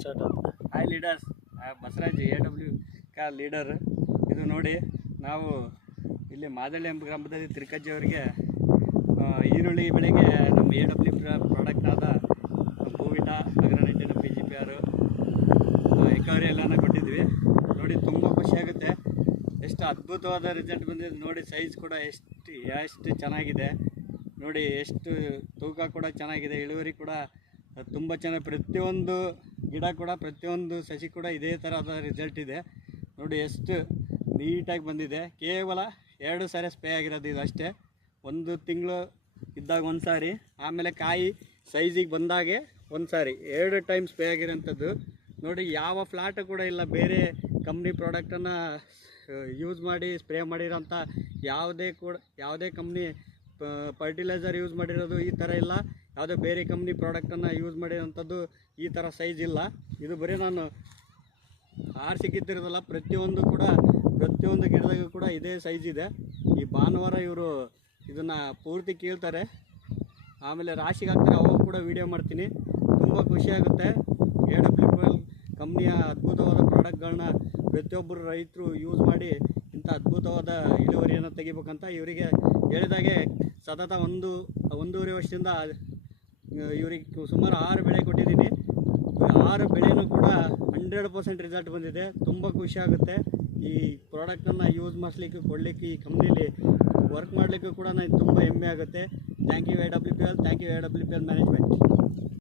Start ಆಗುತ್ತೆ. Hi leaders, Basavaraj AW ಕಾ leader. ಇದು ನೋಡಿ, ನಾವು ಇಲ್ಲಿ ಮಾದಳ್ಳಿ ಎಂಬ ಗ್ರಾಮದಲ್ಲಿ ತಿರುಕಜ್ಜಿ ಅವರಿಗೆ ಈರುಳ್ಳಿ ಬೆಳೆಗೆ ನಮ್ಮ AW ಪ್ರಾಡಕ್ಟಾದ ಭೂವಿಟಾ ಅಗ್ರನೈಟಿನ PGPR ಎಕವರಿ ಎಲ್ಲನ ಕೊಟ್ಟಿದ್ವಿ. ನೋಡಿ, ತುಂಬ ಖುಷಿಯಾಗುತ್ತೆ. ಎಷ್ಟು ಅದ್ಭುತವಾದ ರಿಸಲ್ಟ್ ಬಂದಿದೆ ನೋಡಿ. ಸೈಜ್ ಕೂಡ ಎಷ್ಟು ಚೆನ್ನಾಗಿದೆ ನೋಡಿ. ಎಷ್ಟು ತೂಕ ಕೂಡ ಚೆನ್ನಾಗಿದೆ. ಇಳುವರಿ ಕೂಡ ತುಂಬ ಚೆನ್ನಾಗಿ. ಪ್ರತಿಯೊಂದು ಗಿಡ ಕೂಡ, ಪ್ರತಿಯೊಂದು ಸಸಿ ಕೂಡ ಇದೇ ಥರದ ರಿಸಲ್ಟ್ ಇದೆ ನೋಡಿ. ಎಷ್ಟು ನೀಟಾಗಿ ಬಂದಿದೆ. ಕೇವಲ 2 ಸಾರಿ ಸ್ಪ್ರೇ ಆಗಿರೋದು ಇದು ಅಷ್ಟೇ. 1 ತಿಂಗಳು ಇದ್ದಾಗ 1 ಸಾರಿ, ಆಮೇಲೆ ಕಾಯಿ ಸೈಜಿಗೆ ಬಂದಾಗೆ 1 ಸಾರಿ, 2 ಟೈಮ್ ಸ್ಪ್ರೇ ಆಗಿರೋಂಥದ್ದು ನೋಡಿ. ಯಾವ ಫ್ಲಾಟ್ ಕೂಡ ಇಲ್ಲ ಬೇರೆ ಕಂಪ್ನಿ ಪ್ರಾಡಕ್ಟನ್ನು ಯೂಸ್ ಮಾಡಿ ಸ್ಪ್ರೇ ಮಾಡಿರೋಂಥ ಯಾವುದೇ ಕಂಪ್ನಿ ಫರ್ಟಿಲೈಸರ್ ಯೂಸ್ ಮಾಡಿರೋದು ಈ ಥರ ಇಲ್ಲ. ಯಾವುದೇ ಬೇರೆ ಕಂಪ್ನಿ ಪ್ರಾಡಕ್ಟನ್ನು ಯೂಸ್ ಮಾಡಿರೋಂಥದ್ದು ಈ ಥರ ಸೈಜ್ ಇಲ್ಲ. ಇದು ಬರೀ ನಾನು ಸಿಕ್ಕಿದ್ದಿರೋದಲ್ಲ, ಪ್ರತಿಯೊಂದು ಗಿಡದಾಗೂ ಕೂಡ ಇದೇ ಸೈಜ್ ಇದೆ. ಈ ಭಾನುವಾರ ಇವರು ಇದನ್ನು ಪೂರ್ತಿ ಕೀಳ್ತಾರೆ, ಆಮೇಲೆ ರಾಶಿಗೆ ಹಾಕ್ತಾರೆ. ಅವಾಗ ಕೂಡ ವೀಡಿಯೋ ಮಾಡ್ತೀನಿ. ತುಂಬ ಖುಷಿಯಾಗುತ್ತೆ. AW ಕಂಪ್ನಿಯ ಅದ್ಭುತವಾದ ಪ್ರಾಡಕ್ಟ್ಗಳನ್ನ ಪ್ರತಿಯೊಬ್ಬರು ರೈತರು ಯೂಸ್ ಮಾಡಿ ಇಂಥ ಅದ್ಭುತವಾದ ಇಳುವರಿಯನ್ನು ತೆಗಿಬೇಕಂತ ಇವರಿಗೆ ಹೇಳಿದಾಗೆ ಸತತ 1.5 ವರ್ಷದಿಂದ ಇವರಿಗೆ ಸುಮಾರು 6 ಬೆಳೆ ಕೊಟ್ಟಿದ್ದೀನಿ. 6 ಬೆಳೆನೂ ಕೂಡ 100% ರಿಸಲ್ಟ್ ಬಂದಿದೆ. ತುಂಬ ಖುಷಿಯಾಗುತ್ತೆ. ಈ ಪ್ರಾಡಕ್ಟನ್ನು ಯೂಸ್ ಮಾಡಿಸ್ಲಿಕ್ಕೆ, ಕೊಡಲಿಕ್ಕೆ, ಈ ಕಂಪ್ನೀಲಿ ವರ್ಕ್ ಮಾಡಲಿಕ್ಕೂ ಕೂಡ ನನಗೆ ತುಂಬ ಹೆಮ್ಮೆ ಆಗುತ್ತೆ. Thank you AWPL, thank you AWPL management.